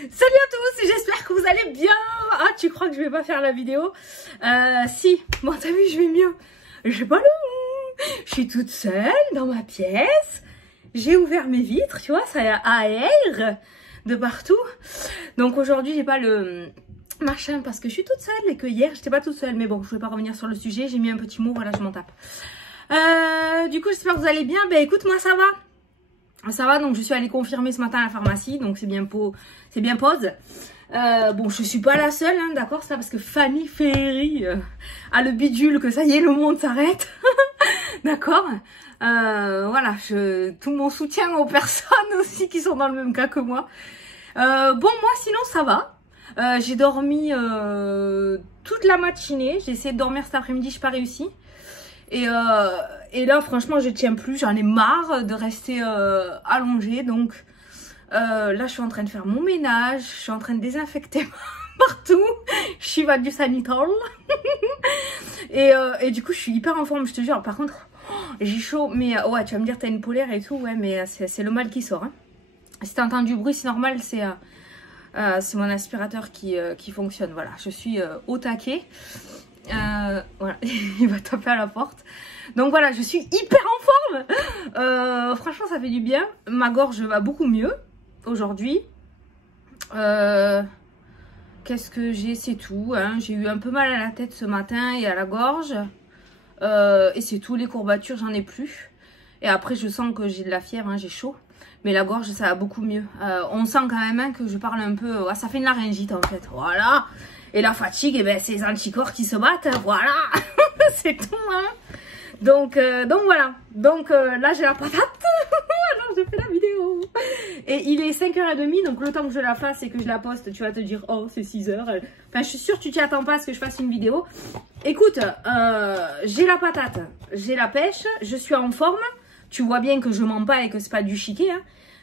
Salut à tous, j'espère que vous allez bien. Ah, tu crois que je vais pas faire la vidéo? Si, bon t'as vu, je vais mieux. Je ballon. Je suis toute seule dans ma pièce. J'ai ouvert mes vitres, tu vois, ça aère de partout. Donc aujourd'hui, j'ai pas le machin parce que je suis toute seule et que hier, j'étais pas toute seule. Mais bon, je voulais pas revenir sur le sujet. J'ai mis un petit mot, voilà, je m'en tape. Du coup, j'espère que vous allez bien. Ben écoute, moi ça va. Ça va, donc je suis allée confirmer ce matin à la pharmacie, donc c'est bien pause. Bon, je suis pas la seule, hein, d'accord, ça parce que Fanny Ferry a le bidule que ça y est, le monde s'arrête, d'accord. Voilà, tout mon soutien aux personnes aussi qui sont dans le même cas que moi. Bon, moi sinon ça va. J'ai dormi toute la matinée, j'ai essayé de dormir cet après-midi, je n'ai pas réussi. Et là, franchement, je tiens plus. J'en ai marre de rester allongée. Donc, là, je suis en train de faire mon ménage. Je suis en train de désinfecter partout. Je suis du sanitol. et du coup, je suis hyper en forme, je te jure. Par contre, j'ai chaud. Mais ouais, tu vas me dire, t'as une polaire et tout. Ouais, mais c'est le mal qui sort. Hein. Si t'entends du bruit, c'est normal. C'est mon aspirateur qui fonctionne. Voilà, je suis au taquet. Voilà, il va taper à la porte. Donc voilà, je suis hyper en forme. Franchement, ça fait du bien. Ma gorge va beaucoup mieux aujourd'hui. Qu'est-ce que j'ai? C'est tout. Hein. J'ai eu un peu mal à la tête ce matin et à la gorge. Et c'est tout. Les courbatures, j'en ai plus. Et après, je sens que j'ai de la fièvre, hein, j'ai chaud. Mais la gorge, ça va beaucoup mieux. On sent quand même hein, que je parle un peu. Ça fait une laryngite en fait. Voilà. Et la fatigue, eh ben, c'est les anticorps qui se battent, voilà, c'est tout, hein. Donc voilà, là j'ai la patate, alors je fais la vidéo. Et il est 5h30, donc le temps que je la fasse et que je la poste, tu vas te dire, oh c'est 6h. Enfin, je suis sûre que tu t'y attends pas à ce que je fasse une vidéo. Écoute, j'ai la patate, j'ai la pêche, je suis en forme. Tu vois bien que je mens pas et que c'est pas du chiquet, hein.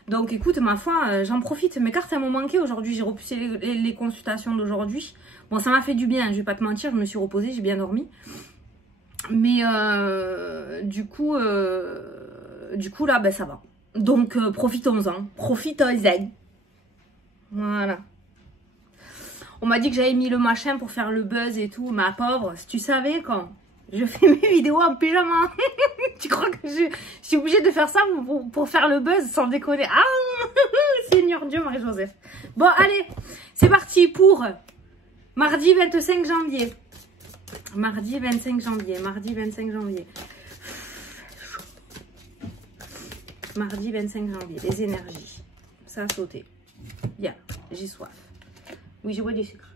Donc écoute, ma foi, j'en profite. Mes cartes, elles m'ont manqué aujourd'hui. J'ai repoussé les consultations d'aujourd'hui. Bon, ça m'a fait du bien, je vais pas te mentir. Je me suis reposée, j'ai bien dormi. Mais du coup, là, ben ça va. Donc profitons-en. Profitons-en. Voilà. On m'a dit que j'avais mis le machin pour faire le buzz et tout. Ma pauvre, si tu savais quand je fais mes vidéos en pyjama. Tu crois que je suis obligée de faire ça pour faire le buzz sans déconner? Ah, Seigneur Dieu, Marie-Joseph. Bon, allez, c'est parti pour mardi 25 janvier. Mardi 25 janvier. Mardi 25 janvier. Mardi 25 janvier. Les énergies. Ça a sauté. Bien, j'ai soif. Oui, je bois du sucre.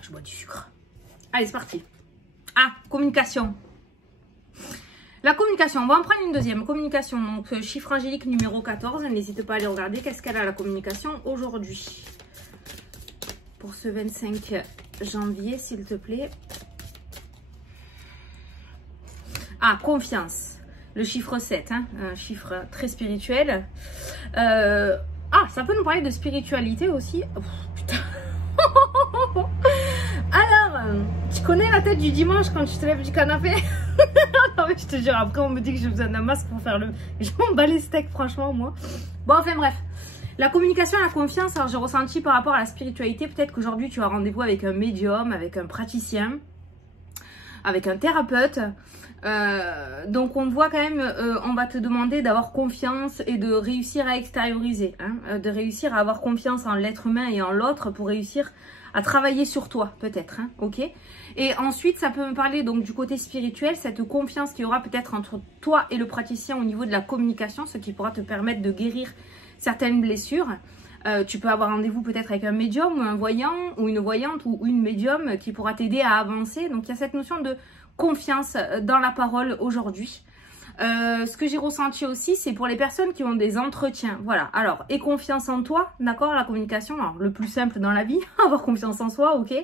Je bois du sucre. Allez, c'est parti. Ah, communication. La communication, on va en prendre une deuxième. Communication, donc chiffre angélique numéro 14. N'hésitez pas à aller regarder qu'est-ce qu'elle a la communication aujourd'hui. Pour ce 25 janvier, s'il te plaît. Ah, confiance. Le chiffre 7, hein, un chiffre très spirituel. Ah, ça peut nous parler de spiritualité aussi. Oh, putain. Alors, tu connais la tête du dimanche quand tu te lèves du canapé? Non mais je te jure, après on me dit que j'ai besoin d'un masque pour faire le... Je m'en bats les steaks franchement moi. Bon enfin bref. La communication et la confiance, alors j'ai ressenti par rapport à la spiritualité, peut-être qu'aujourd'hui tu as rendez-vous avec un médium, avec un praticien, avec un thérapeute. Donc on voit quand même, on va te demander d'avoir confiance et de réussir à extérioriser, hein, de réussir à avoir confiance en l'être humain et en l'autre pour réussir à travailler sur toi peut-être, hein, ok. Et ensuite ça peut me parler donc du côté spirituel, cette confiance qu'il y aura peut-être entre toi et le praticien au niveau de la communication, ce qui pourra te permettre de guérir certaines blessures. Tu peux avoir rendez-vous peut-être avec un médium ou un voyant ou une voyante ou une médium qui pourra t'aider à avancer. Donc il y a cette notion de confiance dans la parole aujourd'hui. Ce que j'ai ressenti aussi, c'est pour les personnes qui ont des entretiens. Voilà, alors, et confiance en toi, d'accord, la communication, alors, le plus simple dans la vie, avoir confiance en soi, ok.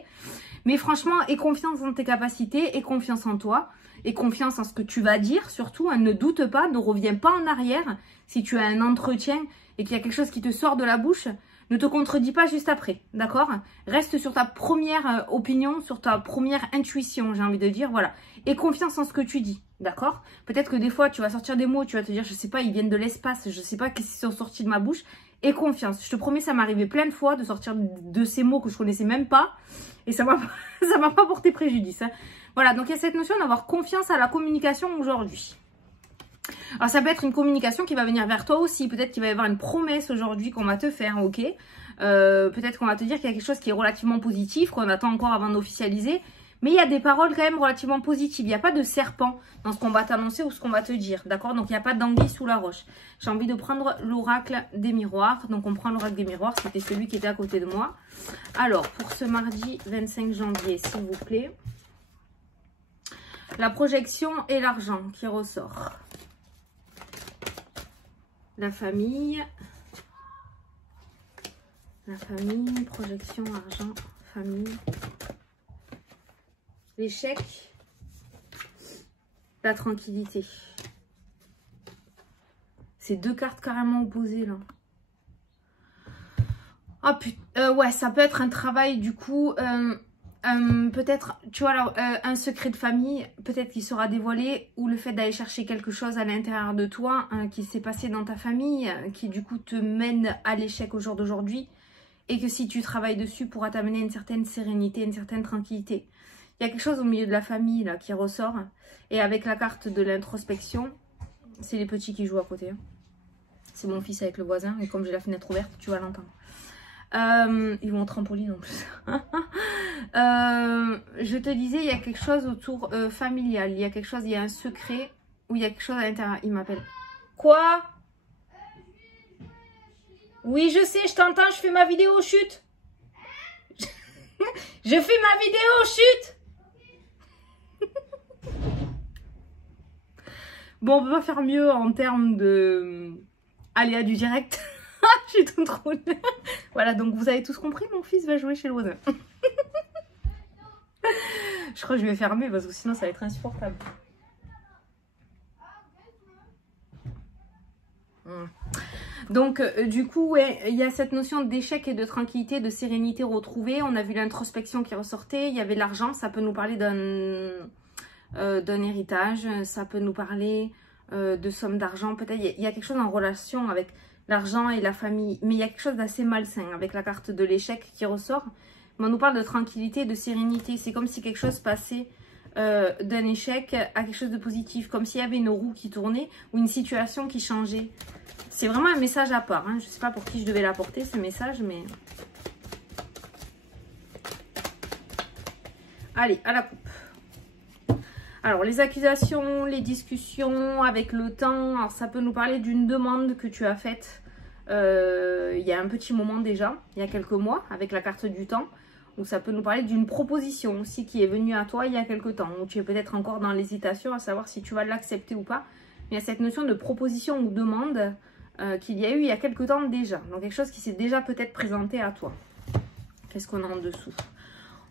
Mais franchement, et confiance en tes capacités, et confiance en toi, et confiance en ce que tu vas dire, surtout, hein, ne doute pas, ne reviens pas en arrière. si tu as un entretien et qu'il y a quelque chose qui te sort de la bouche, ne te contredis pas juste après, d'accord? Reste sur ta première opinion, sur ta première intuition, j'ai envie de dire, voilà. Et confiance en ce que tu dis, d'accord? Peut-être que des fois, tu vas sortir des mots, tu vas te dire, je sais pas, ils viennent de l'espace, je sais pas qu'est-ce qui sont sortis de ma bouche. Et confiance. Je te promets, ça m'est arrivé plein de fois de sortir de ces mots que je connaissais même pas. Et ça m'a pas porté préjudice, hein. Voilà, donc il y a cette notion d'avoir confiance à la communication aujourd'hui. Alors ça peut être une communication qui va venir vers toi aussi, peut-être qu'il va y avoir une promesse aujourd'hui qu'on va te faire, ok, peut-être qu'on va te dire qu'il y a quelque chose qui est relativement positif, qu'on attend encore avant d'officialiser, mais il y a des paroles quand même relativement positives, il n'y a pas de serpent dans ce qu'on va t'annoncer ou ce qu'on va te dire, d'accord, donc il n'y a pas d'anguille sous la roche. J'ai envie de prendre l'oracle des miroirs, donc on prend l'oracle des miroirs, c'était celui qui était à côté de moi. Alors, pour ce mardi 25 janvier, s'il vous plaît, la projection et l'argent qui ressort. La famille, projection, argent, famille, l'échec, la tranquillité. C'est deux cartes carrément opposées là. Ah putain, ouais, ça peut être un travail du coup, peut-être, tu vois, là, un secret de famille, peut-être qu'il sera dévoilé, ou le fait d'aller chercher quelque chose à l'intérieur de toi, qui s'est passé dans ta famille, qui du coup te mène à l'échec au jour d'aujourd'hui, et que si tu travailles dessus, pourra t'amener une certaine sérénité, une certaine tranquillité. Il y a quelque chose au milieu de la famille là qui ressort, et avec la carte de l'introspection, c'est les petits qui jouent à côté. C'est mon fils avec le voisin, et comme j'ai la fenêtre ouverte, tu vas l'entendre. Ils vont au trampoline en plus. Je te disais, il y a quelque chose autour familial. Il y a quelque chose, il y a un secret. Ou il y a quelque chose à l'intérieur. Il m'appelle. Quoi? Oui, je sais, je t'entends, je fais ma vidéo, chute. Je fais ma vidéo, chute. Bon, on peut pas faire mieux en termes de aléa du direct. Je suis toute trop. Voilà, donc vous avez tous compris, mon fils va jouer chez le voisin. Je crois que je vais fermer parce que sinon ça va être insupportable. Donc du coup, ouais, il y a cette notion d'échec et de tranquillité, de sérénité retrouvée. On a vu l'introspection qui ressortait, il y avait l'argent, ça peut nous parler d'un héritage, ça peut nous parler de somme d'argent. Peut-être il y a quelque chose en relation avec l'argent et la famille, mais il y a quelque chose d'assez malsain avec la carte de l'échec qui ressort. Mais on nous parle de tranquillité, de sérénité. C'est comme si quelque chose passait d'un échec à quelque chose de positif, comme s'il y avait une roue qui tournait ou une situation qui changeait. C'est vraiment un message à part, hein. Je ne sais pas pour qui je devais l'apporter ce message, mais... Allez, à la coupe. Alors, les accusations, les discussions avec le temps, alors ça peut nous parler d'une demande que tu as faite il y a un petit moment déjà, il y a quelques mois, avec la carte du temps, ou ça peut nous parler d'une proposition aussi qui est venue à toi il y a quelques temps, où tu es peut-être encore dans l'hésitation à savoir si tu vas l'accepter ou pas. Mais il y a cette notion de proposition ou demande qu'il y a eu il y a quelques temps déjà, donc quelque chose qui s'est déjà peut-être présenté à toi. Qu'est-ce qu'on a en dessous ?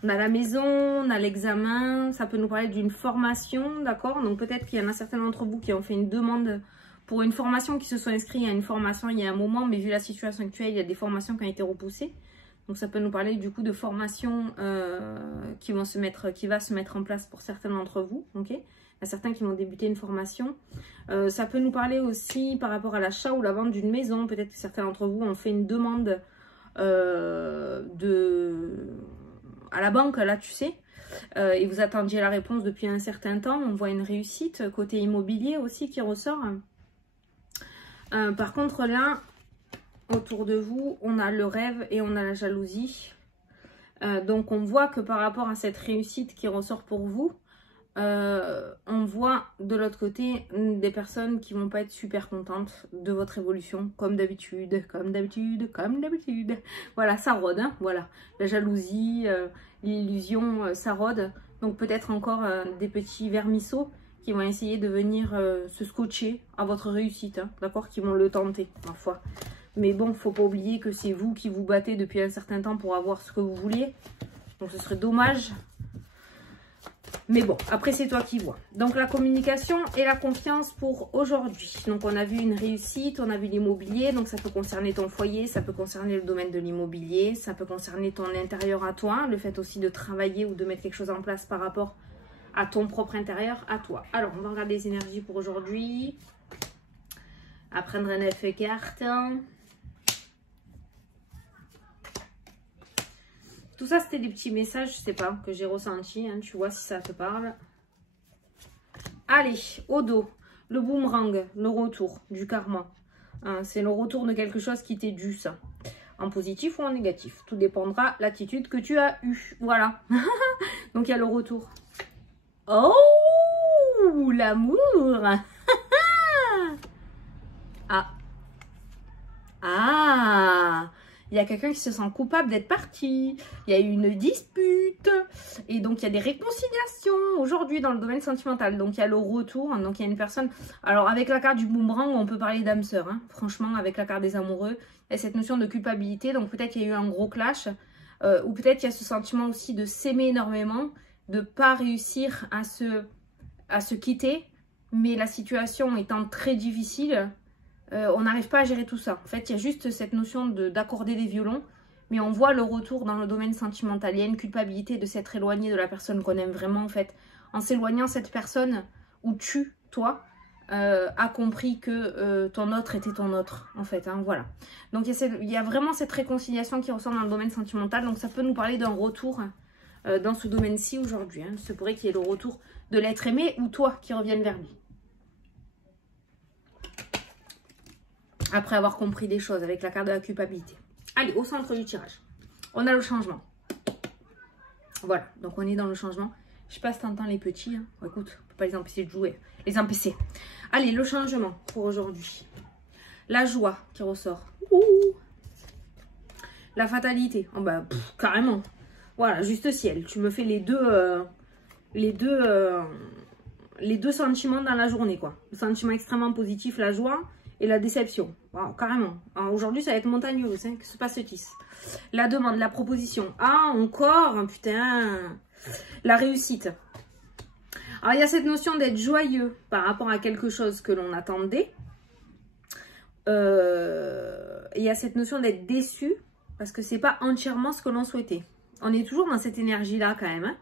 On a la maison, on a l'examen, ça peut nous parler d'une formation, d'accord? Donc peut-être qu'il y en a certains d'entre vous qui ont fait une demande pour une formation, qui se sont inscrits à une formation il y a un moment, mais vu la situation actuelle, il y a des formations qui ont été repoussées. Donc ça peut nous parler du coup de formations qui va se mettre en place pour certains d'entre vous, ok? Il y a certains qui vont débuter une formation. Ça peut nous parler aussi par rapport à l'achat ou la vente d'une maison. Peut-être que certains d'entre vous ont fait une demande à la banque, là, tu sais, et vous attendiez la réponse depuis un certain temps. On voit une réussite côté immobilier aussi qui ressort. Par contre, là, autour de vous, on a le rêve et on a la jalousie. Donc, on voit que par rapport à cette réussite qui ressort pour vous, on voit de l'autre côté des personnes qui vont pas être super contentes de votre évolution, comme d'habitude, comme d'habitude, comme d'habitude. Voilà, ça rôde, hein, voilà. La jalousie, l'illusion, ça rôde. Donc peut-être encore des petits vermisseaux qui vont essayer de venir se scotcher à votre réussite, hein, d'accord, qui vont le tenter, parfois. Mais bon, faut pas oublier que c'est vous qui vous battez depuis un certain temps pour avoir ce que vous vouliez. Donc ce serait dommage Mais bon, après c'est toi qui vois. Donc la communication et la confiance pour aujourd'hui. Donc on a vu une réussite, on a vu l'immobilier. Donc ça peut concerner ton foyer, ça peut concerner le domaine de l'immobilier. Ça peut concerner ton intérieur à toi. Le fait aussi de travailler ou de mettre quelque chose en place par rapport à ton propre intérieur, à toi. Alors on va regarder les énergies pour aujourd'hui. Apprendre un 9 cartes. Tout ça, c'était des petits messages, je sais pas, que j'ai ressentis. Hein, tu vois si ça te parle. Allez, au dos, le boomerang, le retour du karma. Hein, c'est le retour de quelque chose qui t'est dû, ça. En positif ou en négatif. Tout dépendra de l'attitude que tu as eue. Voilà. Donc, il y a le retour. Oh, l'amour. Ah. Ah. Il y a quelqu'un qui se sent coupable d'être parti. Il y a eu une dispute. Et donc, il y a des réconciliations aujourd'hui dans le domaine sentimental. Donc, il y a le retour. Donc, il y a une personne... Alors, avec la carte du boomerang, on peut parler d'âme sœur. Hein. Franchement, avec la carte des amoureux, il y a cette notion de culpabilité. Donc, peut-être qu'il y a eu un gros clash. Ou peut-être qu'il y a ce sentiment aussi de s'aimer énormément. De ne pas réussir à se quitter. Mais la situation étant très difficile... on n'arrive pas à gérer tout ça. En fait, il y a juste cette notion d'accorder des violons, mais on voit le retour dans le domaine sentimental. Il y a une culpabilité de s'être éloigné de la personne qu'on aime vraiment, en fait. En s'éloignant, cette personne, ou tu, toi, as compris que ton autre était ton autre, en fait. Hein, voilà. Donc, il y a vraiment cette réconciliation qui ressort dans le domaine sentimental. Donc, ça peut nous parler d'un retour dans ce domaine-ci aujourd'hui. Hein. Il se pourrait qu'il y ait le retour de l'être aimé ou toi qui revienne vers lui. Après avoir compris des choses avec la carte de la culpabilité. Allez, au centre du tirage, on a le changement. Voilà, donc on est dans le changement. Je sais pas si tu entends les petits. Hein. Bon, écoute, on peut pas les empêcher de jouer. Les empêcher. Allez, le changement pour aujourd'hui. La joie qui ressort. Ouh. La fatalité. Oh bah, carrément. Voilà, juste ciel. Tu me fais les deux sentiments dans la journée, quoi. Le sentiment extrêmement positif, la joie. Et la déception, wow, carrément. Aujourd'hui, ça va être montagne russe, hein, que se passe-t-il? La demande, la proposition. Ah, encore, putain. La réussite. Alors, il y a cette notion d'être joyeux par rapport à quelque chose que l'on attendait. Il y a cette notion d'être déçu parce que c'est pas entièrement ce que l'on souhaitait. On est toujours dans cette énergie-là quand même.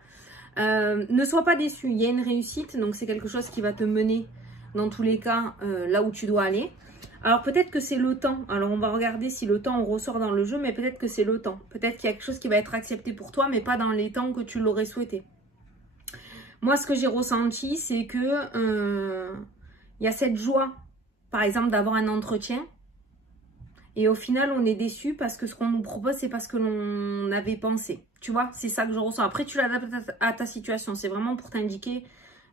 Hein. Ne sois pas déçu. Il y a une réussite, donc c'est quelque chose qui va te mener dans tous les cas là où tu dois aller. Alors peut-être que c'est le temps. Alors on va regarder si le temps on ressort dans le jeu, mais peut-être que c'est le temps. Peut-être qu'il y a quelque chose qui va être accepté pour toi, mais pas dans les temps que tu l'aurais souhaité. Moi, ce que j'ai ressenti, c'est que il y a cette joie, par exemple, d'avoir un entretien. Et au final, on est déçu parce que ce qu'on nous propose, c'est pas ce que l'on avait pensé. Tu vois, c'est ça que je ressens. Après, tu l'adaptes à ta situation. C'est vraiment pour t'indiquer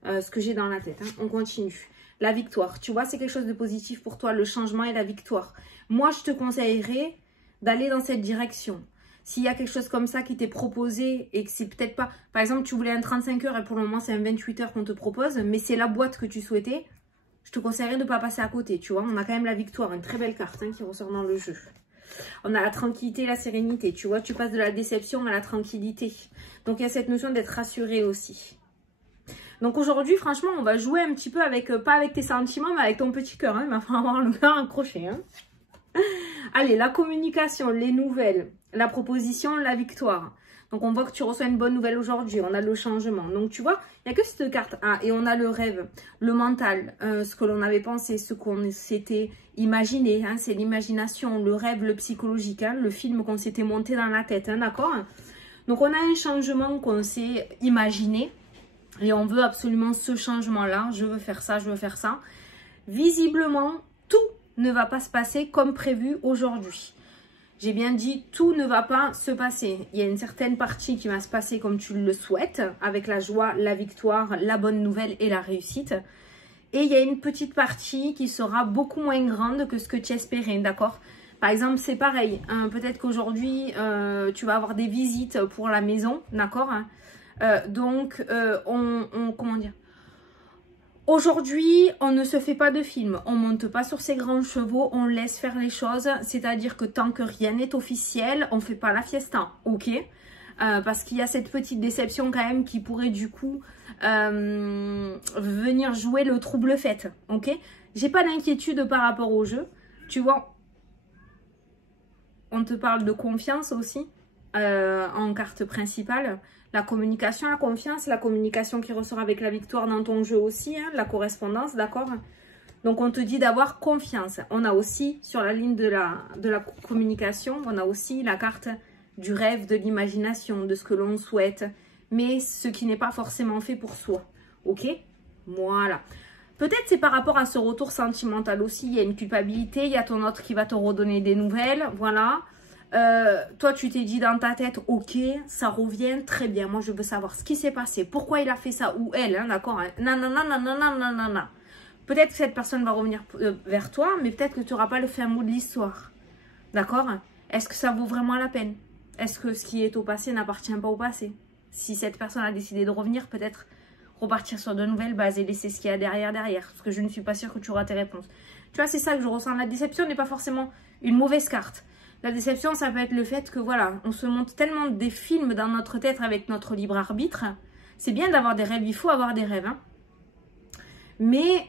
ce que j'ai dans la tête. Hein. On continue. La victoire, tu vois, c'est quelque chose de positif pour toi, le changement et la victoire. Moi, je te conseillerais d'aller dans cette direction. S'il y a quelque chose comme ça qui t'est proposé et que c'est peut-être pas... Par exemple, tu voulais un 35 heures et pour le moment, c'est un 28 heures qu'on te propose, mais c'est la boîte que tu souhaitais, je te conseillerais de ne pas passer à côté, tu vois. On a quand même la victoire, une très belle carte hein, qui ressort dans le jeu. On a la tranquillité et la sérénité, tu vois. Tu passes de la déception à la tranquillité. Donc, il y a cette notion d'être rassuré aussi. Donc aujourd'hui, franchement, on va jouer un petit peu avec, pas avec tes sentiments, mais avec ton petit cœur. Hein. Il va falloir avoir le cœur accroché. Hein. Allez, la communication, les nouvelles, la proposition, la victoire. Donc on voit que tu reçois une bonne nouvelle aujourd'hui. On a le changement. Donc tu vois, il n'y a que cette carte. Ah, et on a le rêve, le mental, ce que l'on avait pensé, ce qu'on s'était imaginé. Hein. C'est l'imagination, le rêve, le psychologique, hein, le film qu'on s'était monté dans la tête. Hein, d'accord? Donc on a un changement qu'on s'est imaginé. Et on veut absolument ce changement-là. Je veux faire ça, je veux faire ça. Visiblement, tout ne va pas se passer comme prévu aujourd'hui. J'ai bien dit, tout ne va pas se passer. Il y a une certaine partie qui va se passer comme tu le souhaites, avec la joie, la victoire, la bonne nouvelle et la réussite. Et il y a une petite partie qui sera beaucoup moins grande que ce que tu espérais, d'accord? Par exemple, c'est pareil. Hein, peut-être qu'aujourd'hui, tu vas avoir des visites pour la maison, d'accord? Comment dire? Aujourd'hui, on ne se fait pas de film, on monte pas sur ses grands chevaux, on laisse faire les choses. C'est-à-dire que tant que rien n'est officiel, on fait pas la fiesta, ok? Parce qu'il y a cette petite déception quand même qui pourrait du coup venir jouer le trouble fête, ok? J'ai pas d'inquiétude par rapport au jeu. Tu vois, on te parle de confiance aussi en carte principale. La communication, la confiance, la communication qui ressort avec la victoire dans ton jeu aussi, hein, la correspondance, d'accord? Donc, on te dit d'avoir confiance. On a aussi, sur la ligne de la communication, on a aussi la carte du rêve, de l'imagination, de ce que l'on souhaite, mais ce qui n'est pas forcément fait pour soi. Ok? Voilà. Peut-être c'est par rapport à ce retour sentimental aussi. Il y a une culpabilité, il y a ton autre qui va te redonner des nouvelles. Voilà. Toi, tu t'es dit dans ta tête, ok, ça revient, très bien. Moi, je veux savoir ce qui s'est passé, pourquoi il a fait ça, ou elle, hein, d'accord? Nanana, nanana, nanana. Peut-être que cette personne va revenir vers toi, mais peut-être que tu n'auras pas le fin mot de l'histoire. D'accord? Est-ce que ça vaut vraiment la peine? Est-ce que ce qui est au passé n'appartient pas au passé? Si cette personne a décidé de revenir, peut-être repartir sur de nouvelles bases et laisser ce qu'il y a derrière. Parce que je ne suis pas sûre que tu auras tes réponses. Tu vois, c'est ça que je ressens. La déception n'est pas forcément une mauvaise carte. La déception, ça peut être le fait que, voilà, on se monte tellement des films dans notre tête avec notre libre arbitre. C'est bien d'avoir des rêves, il faut avoir des rêves, hein. Mais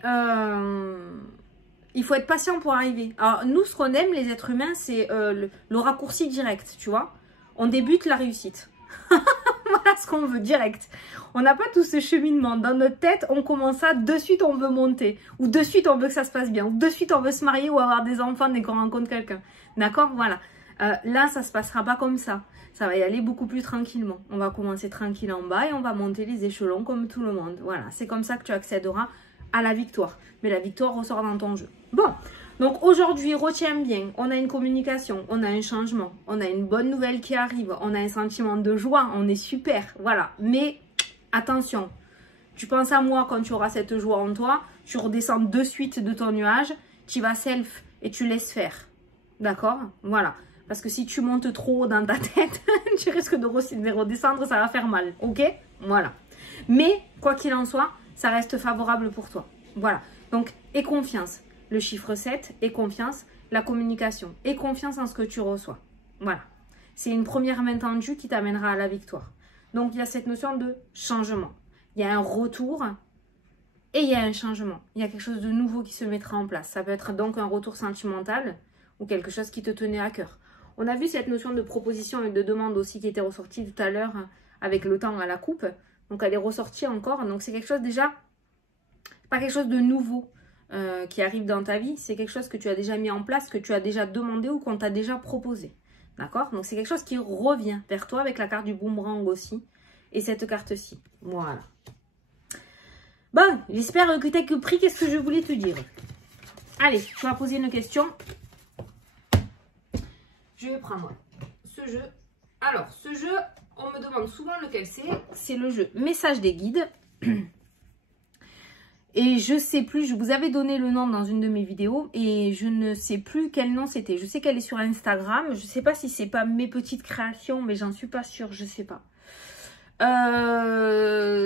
il faut être patient pour arriver. Alors, nous, ce qu'on aime, les êtres humains, c'est le raccourci direct, tu vois. On débute la réussite. Voilà ce qu'on veut, direct. On n'a pas tout ce cheminement. Dans notre tête, on commence ça, de suite, on veut monter. Ou de suite, on veut que ça se passe bien. Ou de suite, on veut se marier ou avoir des enfants dès qu'on rencontre quelqu'un. D'accord? Voilà. Là, ça ne se passera pas comme ça. Ça va y aller beaucoup plus tranquillement. On va commencer tranquille en bas et on va monter les échelons comme tout le monde. Voilà. C'est comme ça que tu accéderas à la victoire. Mais la victoire ressort dans ton jeu. Bon, donc aujourd'hui, retiens bien, on a une communication, on a un changement, on a une bonne nouvelle qui arrive, on a un sentiment de joie, on est super, voilà. Mais attention, tu penses à moi quand tu auras cette joie en toi, tu redescends de suite de ton nuage, tu vas self et tu laisses faire. D'accord? Voilà. Parce que si tu montes trop haut dans ta tête, tu risques de redescendre, ça va faire mal. Ok? Voilà. Mais, quoi qu'il en soit, ça reste favorable pour toi. Voilà. Donc, aie confiance. Le chiffre 7, aie confiance. La communication, aie confiance en ce que tu reçois. Voilà. C'est une première main tendue qui t'amènera à la victoire. Donc, il y a cette notion de changement. Il y a un retour et il y a un changement. Il y a quelque chose de nouveau qui se mettra en place. Ça peut être donc un retour sentimental ou quelque chose qui te tenait à cœur. On a vu cette notion de proposition et de demande aussi qui était ressortie tout à l'heure avec le temps à la coupe. Donc, elle est ressortie encore. Donc, c'est quelque chose déjà, pas quelque chose de nouveau qui arrive dans ta vie. C'est quelque chose que tu as déjà mis en place, que tu as déjà demandé ou qu'on t'a déjà proposé. D'accord? Donc, c'est quelque chose qui revient vers toi avec la carte du boomerang aussi. Et cette carte-ci. Voilà. Bon, j'espère que tu as compris qu'est-ce que je voulais te dire. Allez, tu vas poser une question. Je vais prendre ce jeu. Alors, ce jeu, on me demande souvent lequel c'est. C'est le jeu Message des guides. Et je sais plus, je vous avais donné le nom dans une de mes vidéos et je ne sais plus quel nom c'était. Je sais qu'elle est sur Instagram. Je ne sais pas si c'est pas mes petites créations, mais j'en suis pas sûre, je sais pas.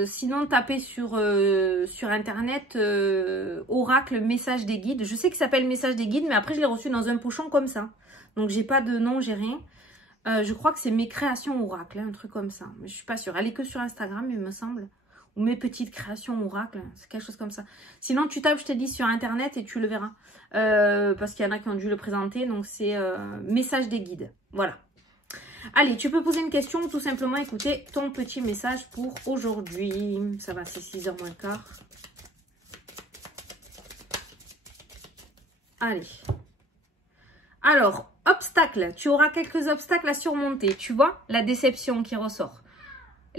Sinon, tapez sur internet Oracle Message des guides. Je sais qu'il s'appelle Message des guides, mais après je l'ai reçu dans un pochon comme ça. Donc j'ai pas de nom, j'ai rien. Je crois que c'est mes créations Oracle, hein, un truc comme ça. Mais je suis pas sûre. Elle est que sur Instagram, il me semble. Ou mes petites créations Oracle, c'est quelque chose comme ça. Sinon, tu tapes, je t'ai dit, sur Internet et tu le verras. Parce qu'il y en a qui ont dû le présenter. Donc, c'est Message des guides. Voilà. Allez, tu peux poser une question ou tout simplement écouter ton petit message pour aujourd'hui. Ça va, c'est 6h moins le quart. Allez. Alors, obstacle. Tu auras quelques obstacles à surmonter. Tu vois, la déception qui ressort.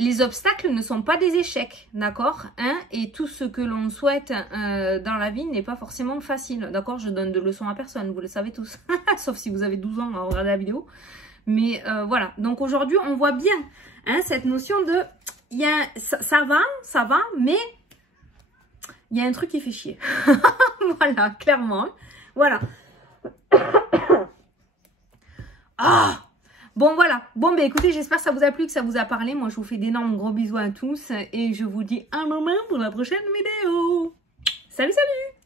Les obstacles ne sont pas des échecs, d'accord, hein? Et tout ce que l'on souhaite dans la vie n'est pas forcément facile, d'accord? Je donne de leçons à personne, vous le savez tous. Sauf si vous avez 12 ans à regarder la vidéo. Mais voilà, donc aujourd'hui, on voit bien hein, cette notion de... ça va, mais il y a un truc qui fait chier. Voilà, clairement. Voilà. Ah! Bon, voilà. Bon, ben écoutez, j'espère que ça vous a plu, que ça vous a parlé. Moi, je vous fais d'énormes gros bisous à tous. Et je vous dis à un moment pour la prochaine vidéo. Salut, salut!